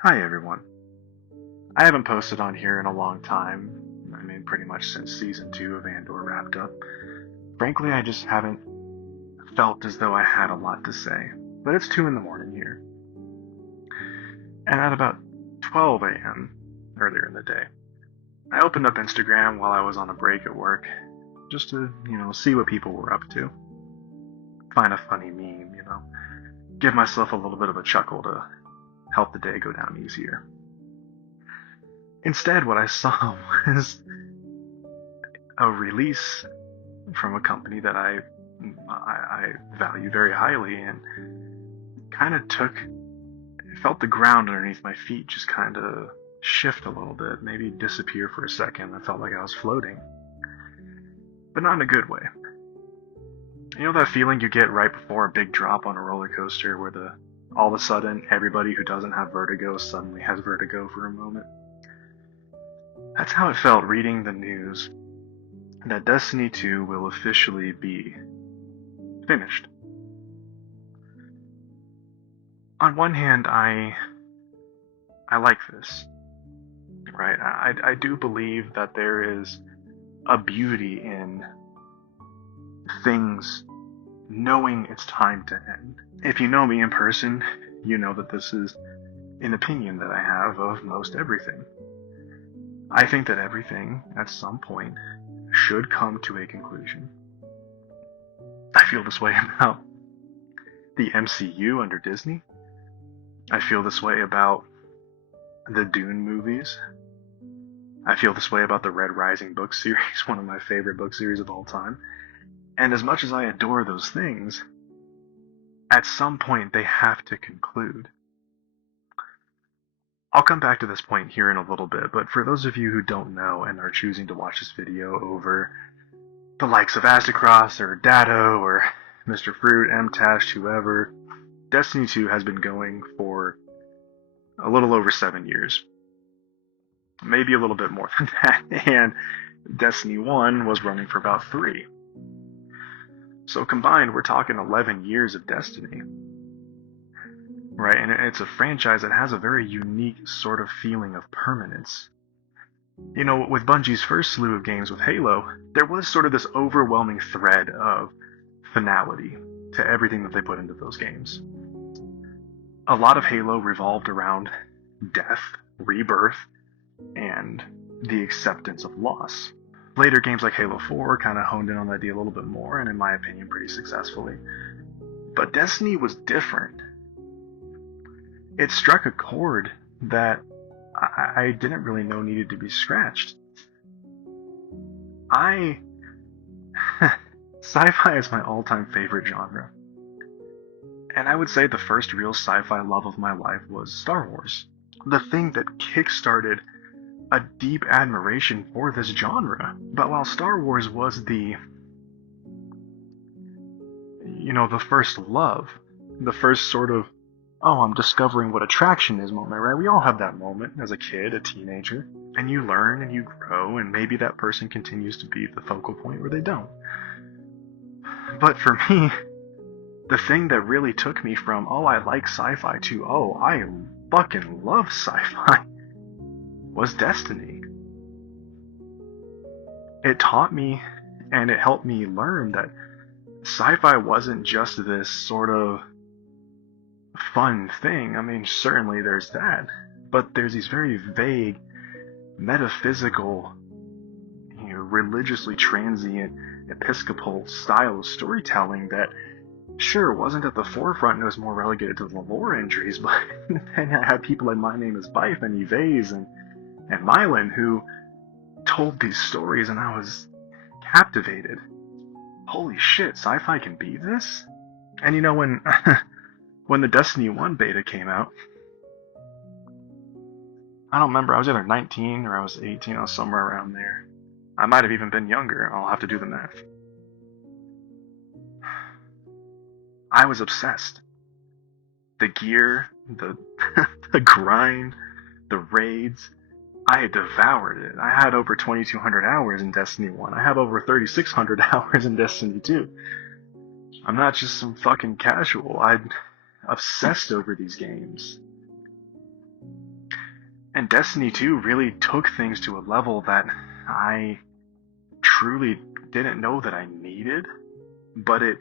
Hi everyone. I haven't posted on here in a long time. I mean, pretty much since season 2 of Andor wrapped up. Frankly, I just haven't felt as though I had a lot to say. But it's 2 in the morning here. And at about 12 a.m. earlier in the day, I opened up Instagram while I was on a break at work just to, see what people were up to. Find a funny meme, give myself a little bit of a chuckle to help the day go down easier. Instead, what I saw was a release from a company that I value very highly, and kind of felt the ground underneath my feet just kind of shift a little bit, maybe disappear for a second. I felt like I was floating, but not in a good way. You know that feeling you get right before a big drop on a roller coaster where all of a sudden everybody who doesn't have vertigo suddenly has vertigo for a moment? That's how it felt reading the news that Destiny 2 will officially be finished. On one hand, I like this, right? I do believe that there is a beauty in things knowing it's time to end. If you know me in person, you know that this is an opinion that I have of most everything. I think that everything, at some point, should come to a conclusion. I feel this way about the MCU under Disney. I feel this way about the Dune movies. I feel this way about the Red Rising book series, one of my favorite book series of all time. And as much as I adore those things, at some point they have to conclude. I'll come back to this point here in a little bit, but for those of you who don't know and are choosing to watch this video over the likes of Aztecross or Datto or Mr. Fruit, MTash, whoever, Destiny 2 has been going for a little over 7 years. Maybe a little bit more than that, and Destiny 1 was running for about 3. So combined, we're talking 11 years of Destiny. Right, and it's a franchise that has a very unique sort of feeling of permanence. You know, with Bungie's first slew of games with Halo, there was sort of this overwhelming thread of finality to everything that they put into those games. A lot of Halo revolved around death, rebirth, and the acceptance of loss. Later games like Halo 4 kind of honed in on that idea a little bit more, and in my opinion, pretty successfully. But Destiny was different. It struck a chord that I didn't really know needed to be scratched. Sci-fi is my all-time favorite genre. And I would say the first real sci-fi love of my life was Star Wars. The thing that kick-started a deep admiration for this genre. But while Star Wars was the first love, the first sort of, oh, I'm discovering what attraction is moment, right? We all have that moment as a kid, a teenager, and you learn and you grow, and maybe that person continues to be the focal point where they don't. But for me, the thing that really took me from, oh, I like sci-fi to, oh, I fucking love sci-fi, was Destiny. It taught me and it helped me learn that sci-fi wasn't just this sort of fun thing. I mean, certainly there's that, but there's these very vague, metaphysical, religiously transient, episcopal style of storytelling that sure wasn't at the forefront and was more relegated to the lore entries, but then I had people like My Name is Bife and Yves and Mylan who told these stories, and I was captivated. Holy shit, sci-fi can be this? And when when the Destiny 1 beta came out, I don't remember, I was either 19 or I was 18, I was somewhere around there. I might have even been younger, I'll have to do the math. I was obsessed. The gear, the the grind, the raids, I had devoured it. I had over 2,200 hours in Destiny 1. I have over 3,600 hours in Destiny 2. I'm not just some fucking casual. I'm obsessed over these games. And Destiny 2 really took things to a level that I truly didn't know that I needed, but it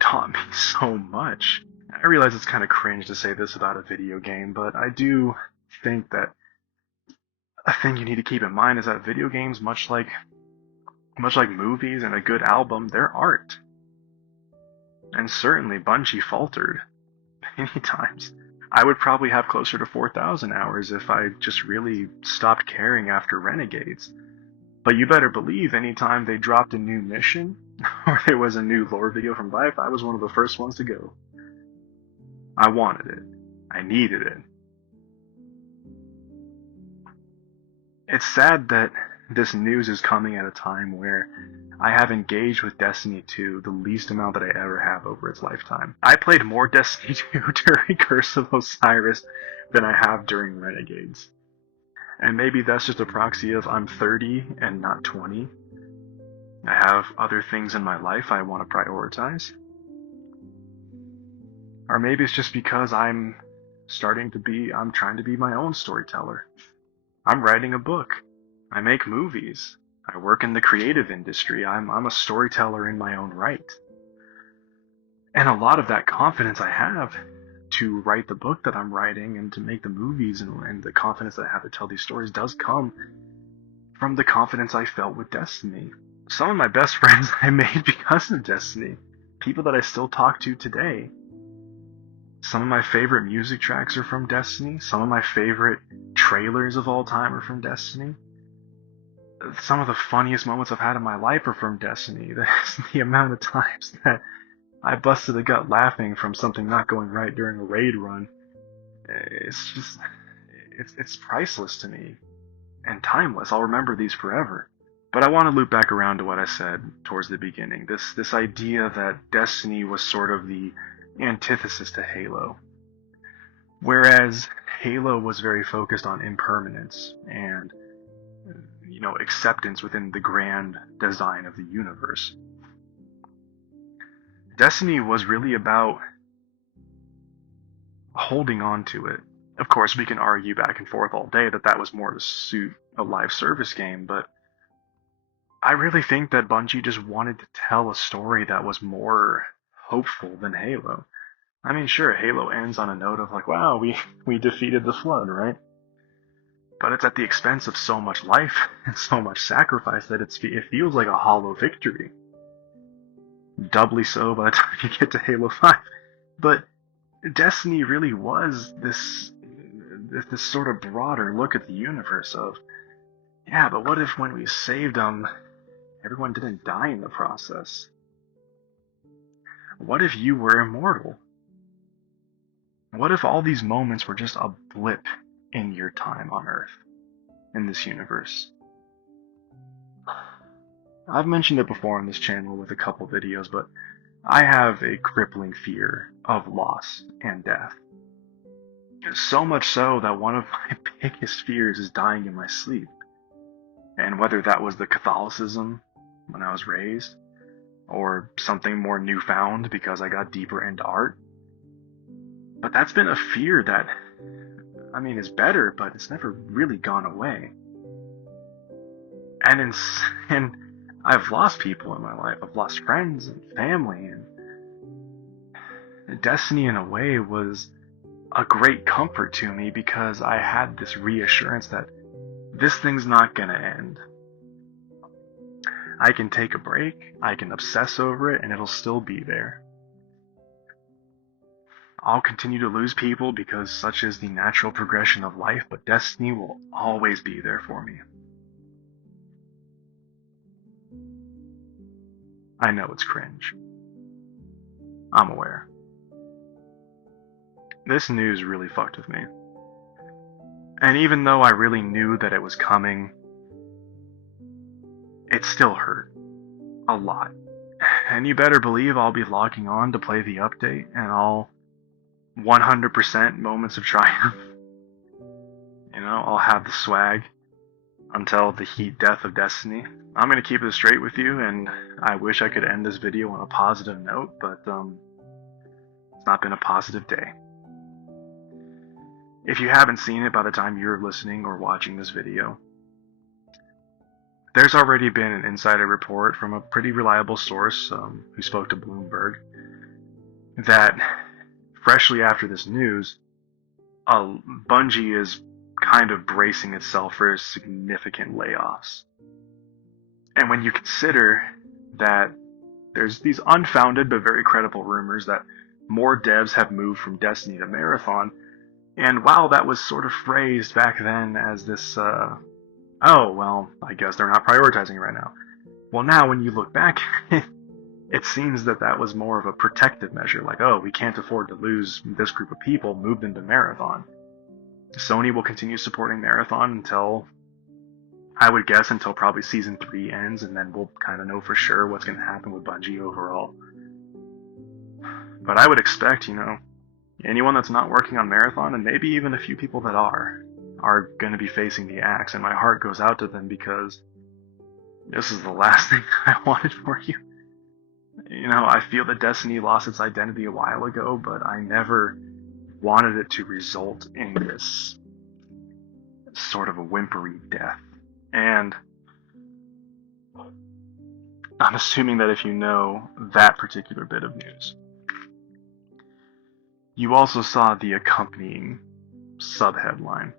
taught me so much. I realize it's kind of cringe to say this about a video game, but I do think that a thing you need to keep in mind is that video games, much like movies and a good album, they're art. And certainly Bungie faltered many times. I would probably have closer to 4,000 hours if I just really stopped caring after Renegades. But you better believe anytime they dropped a new mission, or there was a new lore video from Life, I was one of the first ones to go. I wanted it. I needed it. It's sad that this news is coming at a time where I have engaged with Destiny 2 the least amount that I ever have over its lifetime. I played more Destiny 2 during Curse of Osiris than I have during Renegades. And maybe that's just a proxy of I'm 30 and not 20. I have other things in my life I want to prioritize. Or maybe it's just because I'm trying to be my own storyteller. I'm writing a book. I make movies. I work in the creative industry. I'm a storyteller in my own right. And a lot of that confidence I have to write the book that I'm writing and to make the movies and the confidence that I have to tell these stories does come from the confidence I felt with Destiny. Some of my best friends I made because of Destiny. People that I still talk to today. Some of my favorite music tracks are from Destiny. Some of my favorite trailers of all time are from Destiny. Some of the funniest moments I've had in my life are from Destiny. The amount of times that I busted a gut laughing from something not going right during a raid run. It's priceless to me. And timeless. I'll remember these forever. But I want to loop back around to what I said towards the beginning. This idea that Destiny was sort of the antithesis to Halo. Whereas Halo was very focused on impermanence and acceptance within the grand design of the universe. Destiny was really about holding on to it. Of course, we can argue back and forth all day that was more to suit a live service game, but I really think that Bungie just wanted to tell a story that was more hopeful than Halo. I mean, sure, Halo ends on a note of like, wow, we defeated the Flood, right? But it's at the expense of so much life and so much sacrifice that it feels like a hollow victory. Doubly so by the time you get to Halo 5. But Destiny really was this sort of broader look at the universe of, yeah, but what if when we saved them, everyone didn't die in the process? What if you were immortal? What if all these moments were just a blip in your time on Earth, in this universe? I've mentioned it before on this channel with a couple videos, but I have a crippling fear of loss and death. So much so that one of my biggest fears is dying in my sleep. And whether that was the Catholicism when I was raised, or something more newfound because I got deeper into art. But that's been a fear that, is better, but it's never really gone away. And I've lost people in my life. I've lost friends and family, and Destiny in a way was a great comfort to me because I had this reassurance that this thing's not gonna end. I can take a break, I can obsess over it, and it'll still be there. I'll continue to lose people because such is the natural progression of life, but Destiny will always be there for me. I know it's cringe. I'm aware. This news really fucked with me. And even though I really knew that it was coming, it still hurt. A lot. And you better believe I'll be logging on to play the update, and I'll 100% moments of triumph. I'll have the swag until the heat death of Destiny. I'm going to keep it straight with you, and I wish I could end this video on a positive note, but it's not been a positive day. If you haven't seen it by the time you're listening or watching this video, there's already been an insider report from a pretty reliable source who spoke to Bloomberg that freshly after this news, Bungie is kind of bracing itself for significant layoffs. And when you consider that there's these unfounded but very credible rumors that more devs have moved from Destiny to Marathon, and while that was sort of phrased back then as this, oh, well, I guess they're not prioritizing it right now. Well, now when you look back, it seems that that was more of a protective measure, like, oh, we can't afford to lose this group of people, move them to Marathon. Sony will continue supporting Marathon until, I would guess, until probably Season 3 ends, and then we'll kind of know for sure what's going to happen with Bungie overall. But I would expect, anyone that's not working on Marathon, and maybe even a few people that are going to be facing the axe, and my heart goes out to them because this is the last thing I wanted for you. I feel that Destiny lost its identity a while ago, but I never wanted it to result in this sort of a whimpery death. And I'm assuming that if you know that particular bit of news, you also saw the accompanying subheadline.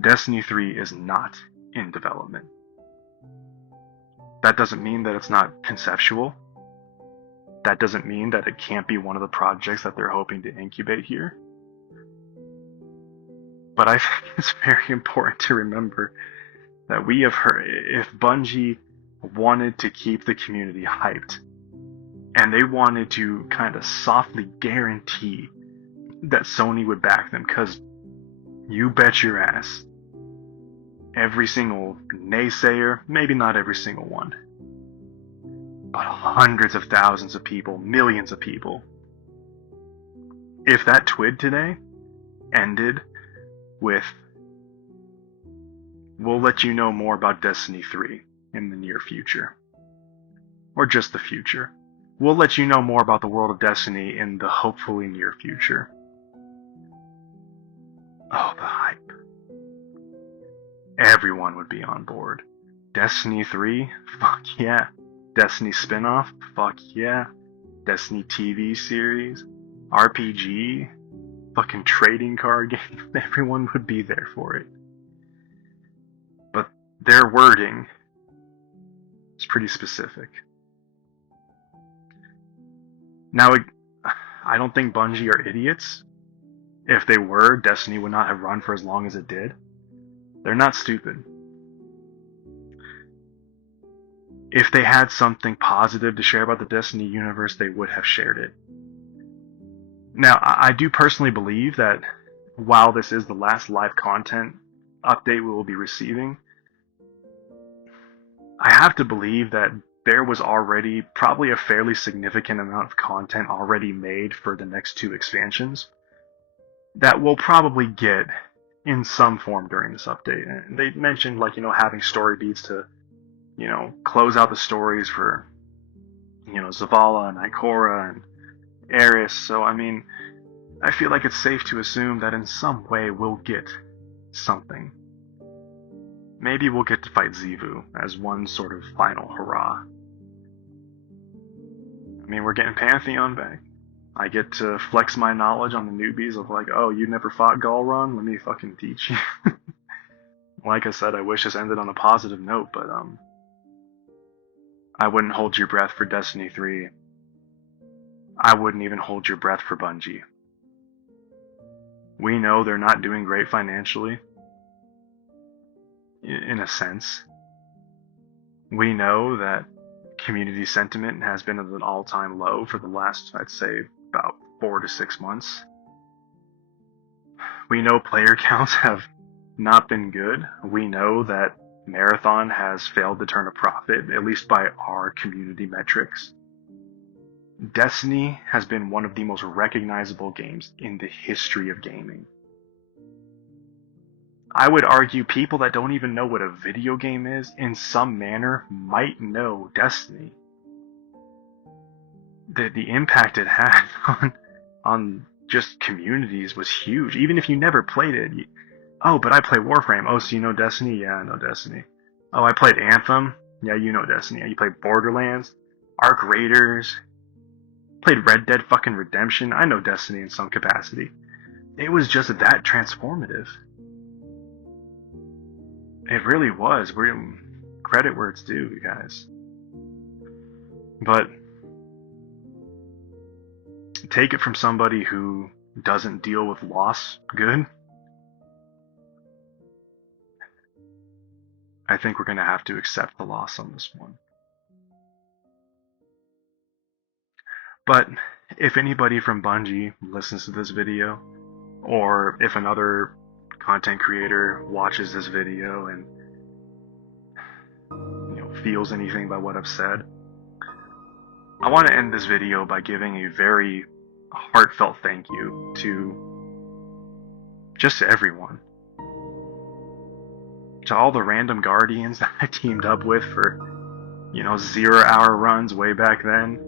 Destiny 3 is not in development. That doesn't mean that it's not conceptual. That doesn't mean that it can't be one of the projects that they're hoping to incubate here. But I think it's very important to remember that we have heard, if Bungie wanted to keep the community hyped, and they wanted to kind of softly guarantee that Sony would back them, because you bet your ass, every single naysayer, maybe not every single one, but hundreds of thousands of people, millions of people, if that twid today ended with, we'll let you know more about Destiny 3 in the near future, or just the future. We'll let you know more about the world of Destiny in the hopefully near future. Oh, the hype. Everyone would be on board. Destiny 3? Fuck yeah. Destiny spin-off? Fuck yeah. Destiny TV series? RPG? Fucking trading card game? Everyone would be there for it. But their wording is pretty specific. Now, I don't think Bungie are idiots. If they were, Destiny would not have run for as long as it did. They're not stupid. If they had something positive to share about the Destiny universe, they would have shared it. Now, I do personally believe that while this is the last live content update we will be receiving, I have to believe that there was already probably a fairly significant amount of content already made for the next 2 expansions that we'll probably get in some form during this update. And they mentioned, having story beats to, close out the stories for, Zavala and Ikora and Eris. So, I feel like it's safe to assume that in some way we'll get something. Maybe we'll get to fight Xivu as one sort of final hurrah. We're getting Pantheon back. I get to flex my knowledge on the newbies of oh, you never fought Galron? Let me fucking teach you. Like I said, I wish this ended on a positive note, but I wouldn't hold your breath for Destiny 3. I wouldn't even hold your breath for Bungie. We know they're not doing great financially, in a sense. We know that community sentiment has been at an all-time low for the last, I'd say, about 4 to 6 months. We know player counts have not been good. We know that Marathon has failed to turn a profit, at least by our community metrics. Destiny has been one of the most recognizable games in the history of gaming. I would argue people that don't even know what a video game is, in some manner, might know Destiny. The impact it had on just communities was huge. Even if you never played it, oh, but I play Warframe. Oh, so you know Destiny? Yeah, I know Destiny. Oh, I played Anthem. Yeah, you know Destiny. You played Borderlands, Arc Raiders, played Red Dead fucking Redemption. I know Destiny in some capacity. It was just that transformative. It really was. We're credit where it's due, you guys. But take it from somebody who doesn't deal with loss good. I think we're going to have to accept the loss on this one. But if anybody from Bungie listens to this video, or if another content creator watches this video and feels anything by what I've said, I want to end this video by giving a very heartfelt thank you to just everyone. To all the random guardians that I teamed up with for 0-hour runs way back then.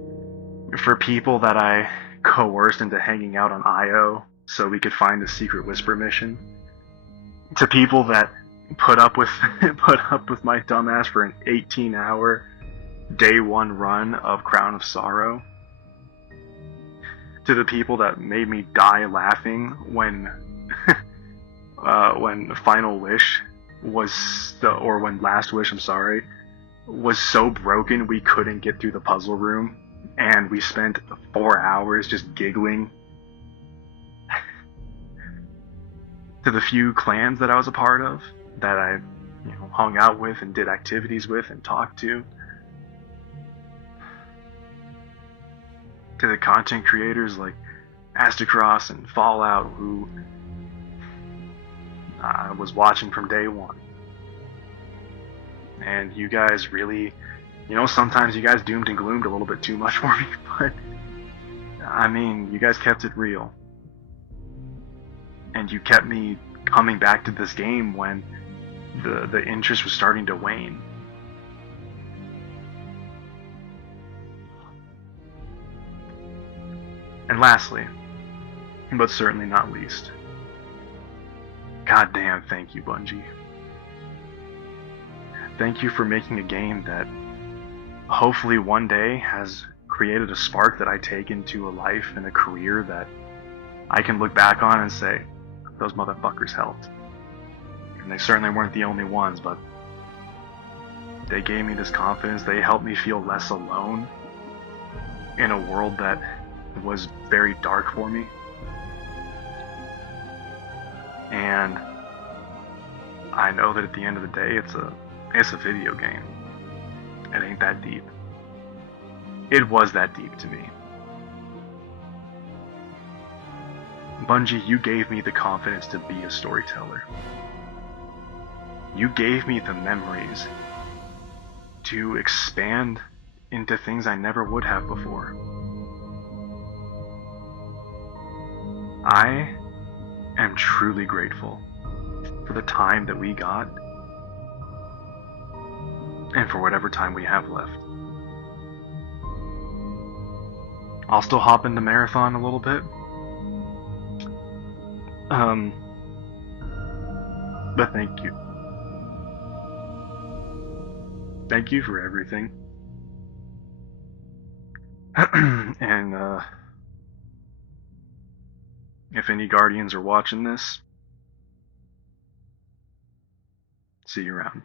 For people that I coerced into hanging out on IO so we could find the secret whisper mission. To people that put up with my dumbass for an 18-hour day one run of Crown of Sorrow. To the people that made me die laughing when Final Wish was when Last Wish, was so broken we couldn't get through the puzzle room, and we spent 4 hours just giggling. To the few clans that I was a part of, that I hung out with and did activities with and talked to. To the content creators like Astacross and Fallout who I was watching from day one. And you guys really, sometimes you guys doomed and gloomed a little bit too much for me, but I mean, you guys kept it real. And you kept me coming back to this game when the interest was starting to wane. And lastly, but certainly not least, goddamn thank you, Bungie. Thank you for making a game that hopefully one day has created a spark that I take into a life and a career that I can look back on and say, those motherfuckers helped. And they certainly weren't the only ones, but they gave me this confidence. They helped me feel less alone in a world that was very dark for me. And I know that at the end of the day, it's a video game. It ain't that deep. It was that deep to me. Bungie, you gave me the confidence to be a storyteller. You gave me the memories to expand into things I never would have before. I am truly grateful for the time that we got and for whatever time we have left. I'll still hop into Marathon a little bit. But thank you. Thank you for everything. And, if any Guardians are watching this, see you around.